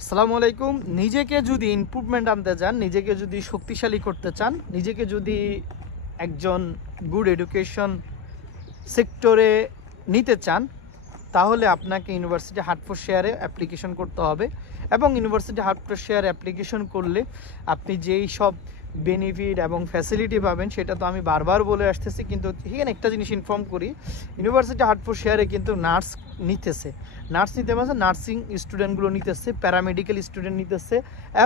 আসসালামু আলাইকুম। নিজেকে যদি ইমপ্রুভমেন্ট আনতে চান, নিজেকে যদি শক্তিশালী করতে চান, নিজেকে যদি একজন গুড এডুকেশন সেক্টরে নিতে চান, তাহলে আপনাকে ইউনিভার্সিটি হার্টফোর্ডশায়ারে অ্যাপ্লিকেশন করতে হবে। এবং ইউনিভার্সিটি হার্টফোর্ডশায়ারে অ্যাপ্লিকেশন করলে আপনি যেই সব বেনিফিট এবং ফ্যাসিলিটি পাবেন সেটা তো আমি বারবার বলে আসতেছি, কিন্তু এখানে একটা জিনিস ইনফর্ম করি, ইউনিভার্সিটি হার্টফোর্ডশায়ারে কিন্তু নার্স নিতে পারছে, নার্সিং স্টুডেন্টগুলো নিতেছে, প্যারামেডিক্যাল স্টুডেন্ট নিতেছে।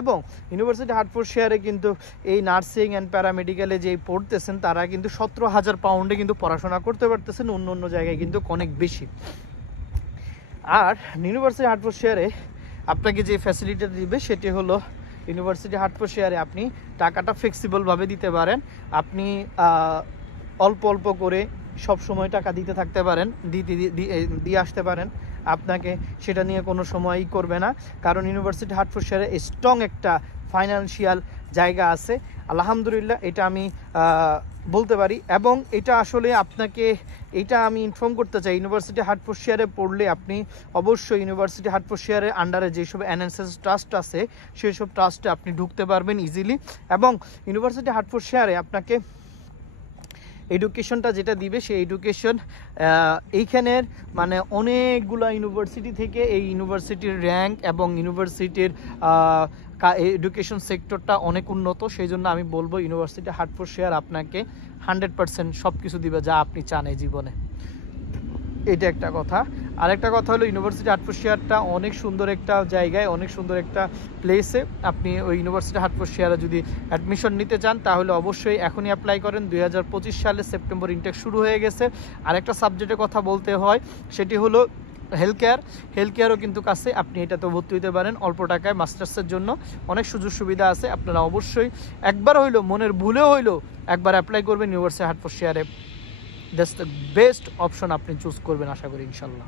এবং ইউনিভার্সিটি হার্টফোর্ডশায়ারে কিন্তু এই নার্সিং অ্যান্ড প্যারামেডিক্যালে যেই পড়তেছেন তারা কিন্তু 17,000 পাউন্ডে কিন্তু পড়াশোনা করতে পারতেছেন, অন্য জায়গায় কিন্তু অনেক বেশি। আর ইউনিভার্সিটি হার্টফোর্ডশায়ারে আপনাকে যে ফ্যাসিলিটি দিবে সেটি হলো, ইউনিভার্সিটি হার্টফোর্ডশায়ারে আপনি টাকাটা ফ্লেক্সিবলভাবে দিতে পারেন। আপনি অল্প অল্প করে সব সময় টাকা দিতে থাকতে পারেন, দিয়ে আসতে পারেন। আপনাকে সেটা নিয়ে কোনো সময়ই করবে না, কারণ ইউনিভার্সিটি হার্টফোর্ডশায়ারে স্ট্রং একটা ফাইন্যান্সিয়াল জায়গা আছে, আলহামদুলিল্লাহ, এটা আমি বলতে পারি। এবং এটা আসলে আপনাকে, এটা আমি ইনফর্ম করতে চাই, ইউনিভার্সিটি হার্টফোর্ডশায়ারে পড়লে আপনি অবশ্যই ইউনিভার্সিটি হার্টফোর্ডশায়ারের আন্ডারে যেসব এনএসএস ট্রাস্ট আছে সেই সব ট্রাস্টে আপনি ঢুকতে পারবেন ইজিলি। এবং ইউনিভার্সিটি হার্টফোর্ডশায়ারে আপনাকে এডুকেশনটা যেটা দিবে সেই এডুকেশন এইখানের মানে অনেকগুলো ইউনিভার্সিটি থেকে এই ইউনিভার্সিটির র্যাঙ্ক এবং ইউনিভার্সিটির এডুকেশন সেক্টরটা অনেক উন্নত। সেই জন্য আমি বলবো ইউনিভার্সিটি হার্টফোর্ডশায়ার আপনাকে 100% সব কিছু দিবে যা আপনি চান এই জীবনে। এটা একটা কথা। আরেকটা কথা হলো, ইউনিভার্সিটি হার্টফোর্ডশায়ারটা অনেক সুন্দর একটা জায়গায়, অনেক সুন্দর একটা প্লেসে। আপনি ওই ইউনিভার্সিটি হার্টফোর্ডশায়ারে যদি অ্যাডমিশন নিতে চান তাহলে অবশ্যই এখনই অ্যাপ্লাই করেন। 2025 সালে সেপ্টেম্বর ইনটেক শুরু হয়ে গেছে। আরেকটা সাবজেক্টের কথা বলতে হয়, সেটি হলো হেলথ কেয়ারও কিন্তু কাছে, আপনি এটাতে ভর্তি হতে পারেন অল্প টাকায়। মাস্টার্সের জন্য অনেক সুযোগ সুবিধা আছে। আপনারা অবশ্যই একবার হইলো, মনের ভুলেও হইলো একবার অ্যাপ্লাই করবেন ইউনিভার্সিটি হার্টফোর্ডশায়ারে। দ্যাটস দ্য বেস্ট অপশন আপনি চুজ করবেন আশা করি, ইনশাল্লাহ।